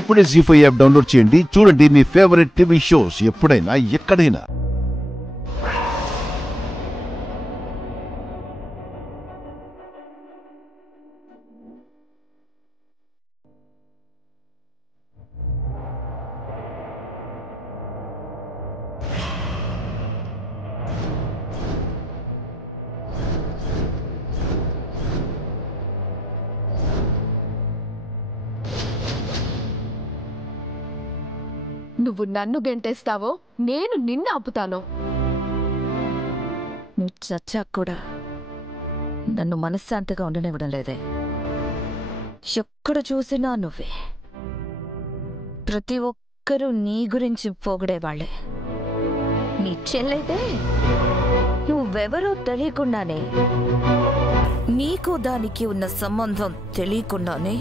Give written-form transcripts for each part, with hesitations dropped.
ఇప్పుడే జీ5 app download చేయండి. చూడండి మీ ఫేవరెట్ టీవీ షోస్ ఎప్పుడైనా ఎక్కడైనా. నువ్వు నన్ను గెంటేస్తావో నేను నిన్ను ఆపుతాను. నువ్వు చచ్చాక కూడా నన్ను మనశ్శాంతిగా ఉండనివ్వడం లేదే. ఎక్కడ చూసినా నువ్వే. ప్రతి ఒక్కరూ నీ గురించి పొగిడేవాళ్లే. నీ చెల్లైతే నువ్వెవరో తెలియకుండానే, నీకు దానికి ఉన్న సంబంధం తెలియకుండానే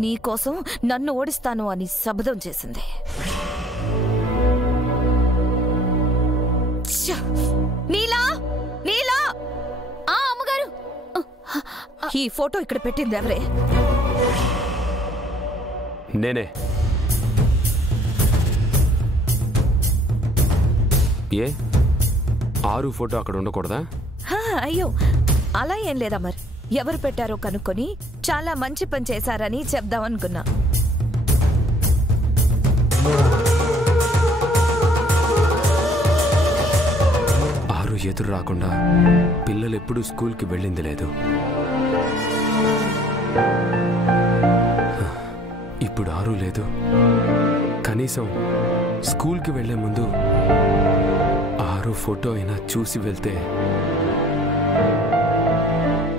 నీకోసం నన్ను ఓడిస్తాను అని శపథం చేసింది. నీలా నీలా అమ్మగారు, ఈ ఫోటో ఇక్కడ పెట్టింది ఎవరే? నేనే. ఏ ఆరు ఫోటో అక్కడ ఉండకూడదా? అయ్యో అలా ఏం లేదా. మరి ఎవరు పెట్టారో కనుక్కొని చాలా మంచి పని చేశారని చెప్దామనుకున్నా. ఆరు ఎదురు రాకుండా పిల్లలు ఎప్పుడూ స్కూల్కి వెళ్ళింది లేదు. ఇప్పుడు ఆరు లేదు. కనీసం స్కూల్కి వెళ్లే ముందు ఆరు ఫోటో అయినా చూసి వెళ్తే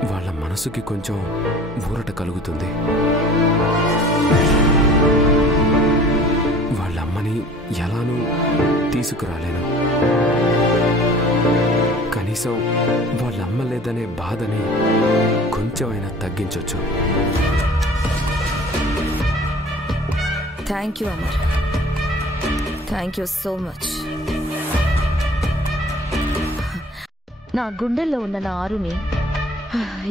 వాళ్ళ మనసుకి కొంచెం ఊరట కలుగుతుంది. వాళ్ళమ్మని ఎలానూ తీసుకురాలేను. కనీసం వాళ్ళమ్మ లేదనే బాధని కొంచెం అయినా తగ్గించొచ్చు. Thank you Amar, thank you so much. నా గుండెల్లో ఉన్న నా ఆరుని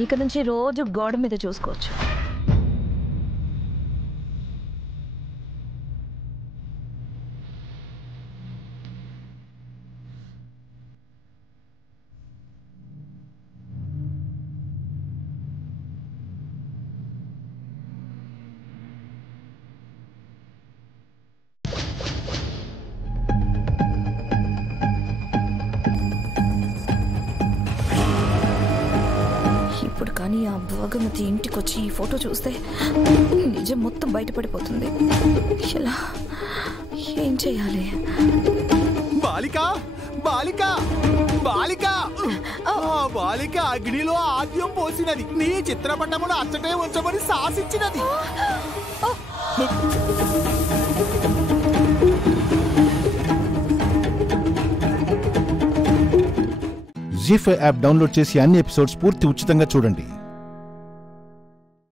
ఇక నుంచి రోజు గోడ మీద చూసుకోవచ్చు. ఇప్పుడు కానీ ఆ భాగమతి ఇంటికొచ్చి ఈ ఫోటో చూస్తే నిజం మొత్తం బయటపడిపోతుంది. ఎలా, ఏం చేయాలి? బాలిక బాలిక బాలిక బాలిక అగ్నిలో ఆద్యం పోసినది, నీ చిత్రపటమును అచ్చటే ఉంచమని శాసించినది. జీ5 యాప్ డౌన్లోడ్ చేసి అన్ని ఎపిసోడ్స్ పూర్తి ఉచితంగా చూడండి.